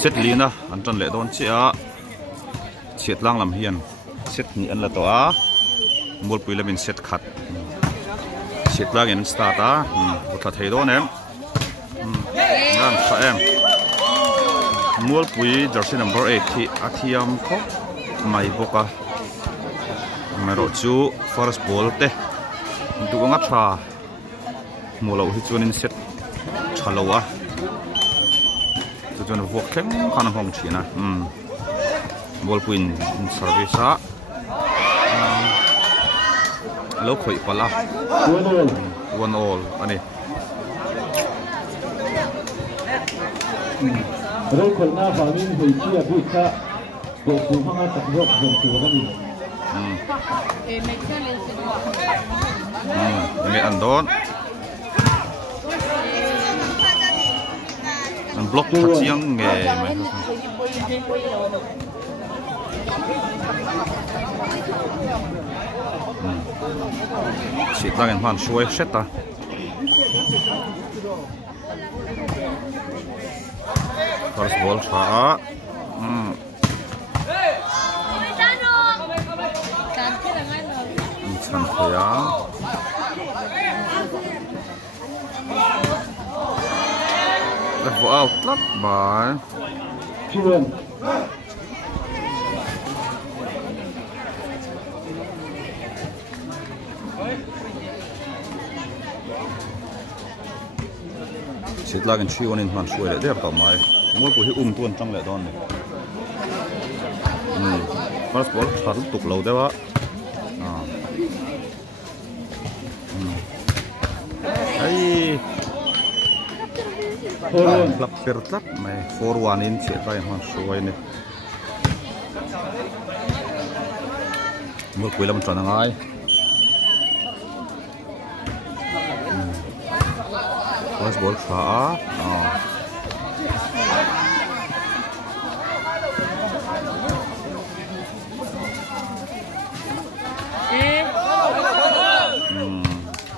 set lina an tan le don chia chet lang lam hian set ni an la to a mol pui lamin set khat chet lang en start a thla thei don em ram sa em mol pui jersey number 8 thi athiam kho mai boka maro chu first ball te duanga tha molo hi chuanin set thalowa chuan vok thleng khan hong thina ball queen service a lo khoi pala 1-all ani rồiคนหน้าฝ่ายนี้เหยเชี่ยพูดซะโดดสูงข้างหน้าตัดยกลงตัวกันอีกini andon an block thasiang nge mai sit lang en han shuai seta first ball tha chan khoya left ball out lap by Children sit lang en 3-1 in man shuai le der ta mai mo pu hi tuan tang le don ni first ball thar tuk lo dewa ai klap pertlap mai 4-1 in chet lai han shuai ni mo pu lam tran ngai first ball tha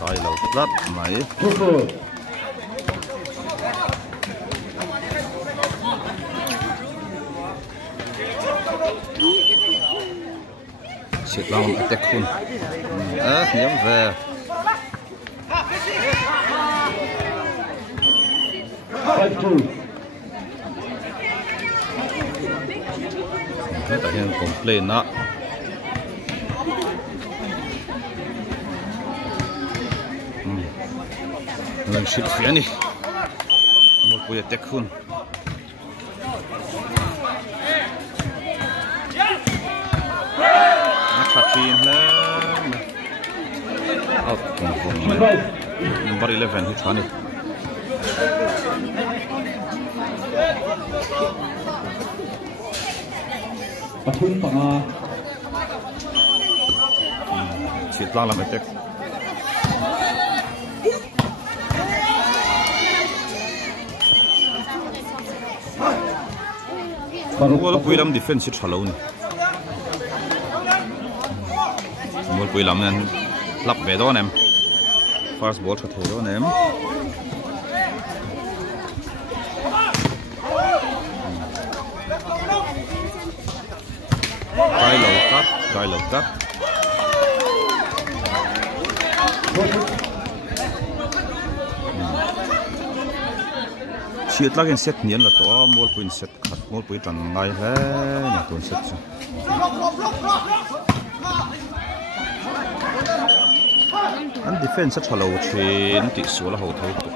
tai lo tat mai sit down attack hun hiam ve ta hian complain na lang shit fiani mol pu attack hun Chin out number 11 which one Patun panga sit lang lam attack wala puilam defense sit halo ni mol pui lam nen lap ve don em first ball thot don em dai lo tat chiat lagen set nian la to mol pui set khat mol pui tan ngai he na ton set an defense at hello chin ti su la ho thoi tu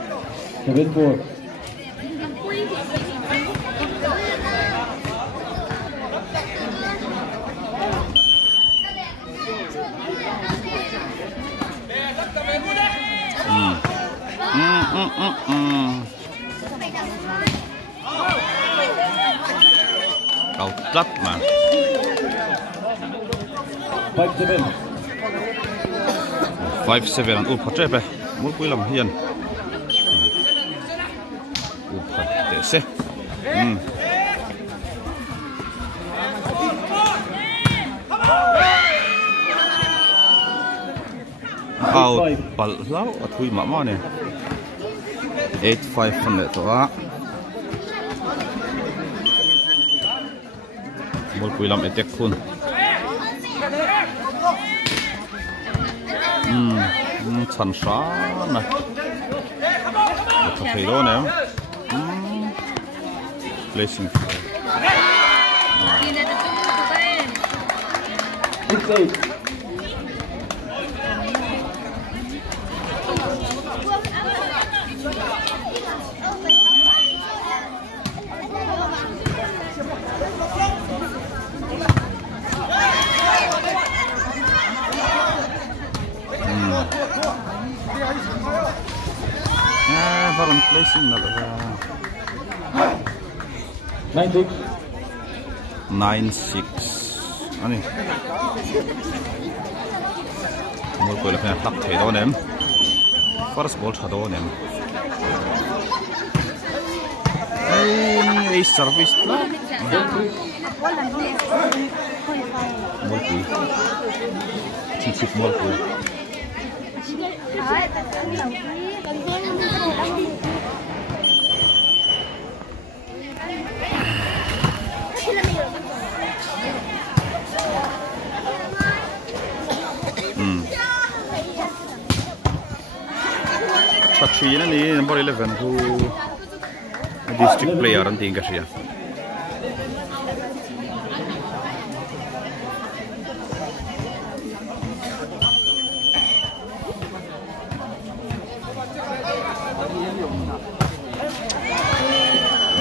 7-4 out tat mà 5-7 an up hatre pe mul pui lam hian up hatte se out pal lau athui ma ne 8-5 fan le to a bol pui lam attack khun chan sa na ka thei do ne placing 6-8. Placing na 9-6 ani mol ko la kha tak thei do nem first ball tha do nem ai service la mol ko chip mol ko Pachina ni number 11 who district player ang tingin siya.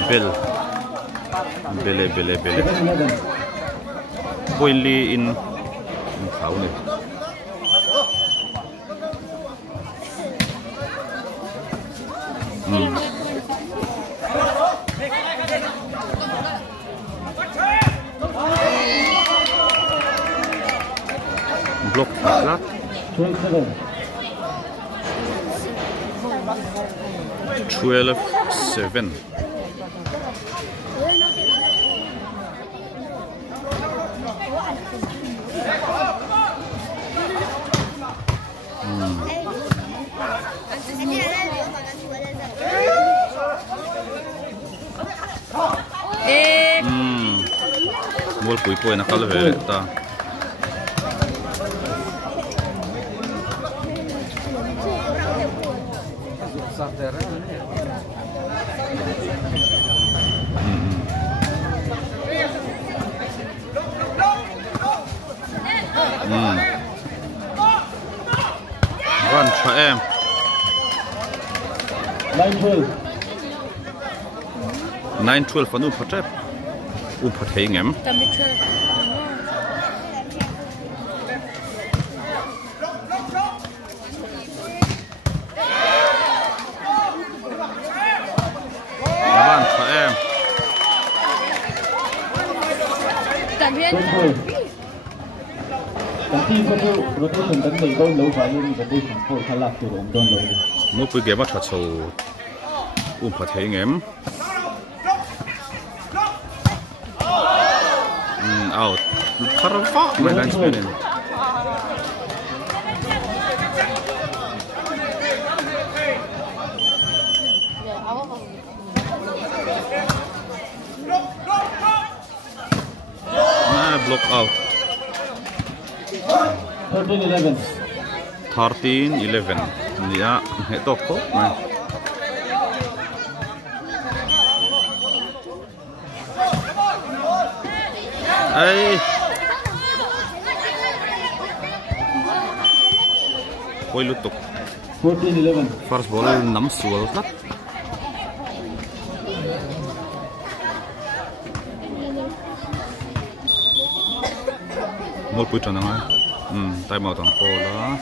Bele. Poinly in khao ne. Block lah. 12-7. Bol pui nak kalau ta. Run for em. 9-12 anu patep. Patay ngem. Run for em. Nó cứ ghé bắt chặt sầu patay ngem. Out. Karfa. My linesman in. Block out. 13-11. 13-11. Ya, itu kok. Ay. Koi lutuk. 14-11. First ball 6 sual tak. Mol pui chana ngai. Time out ang bola.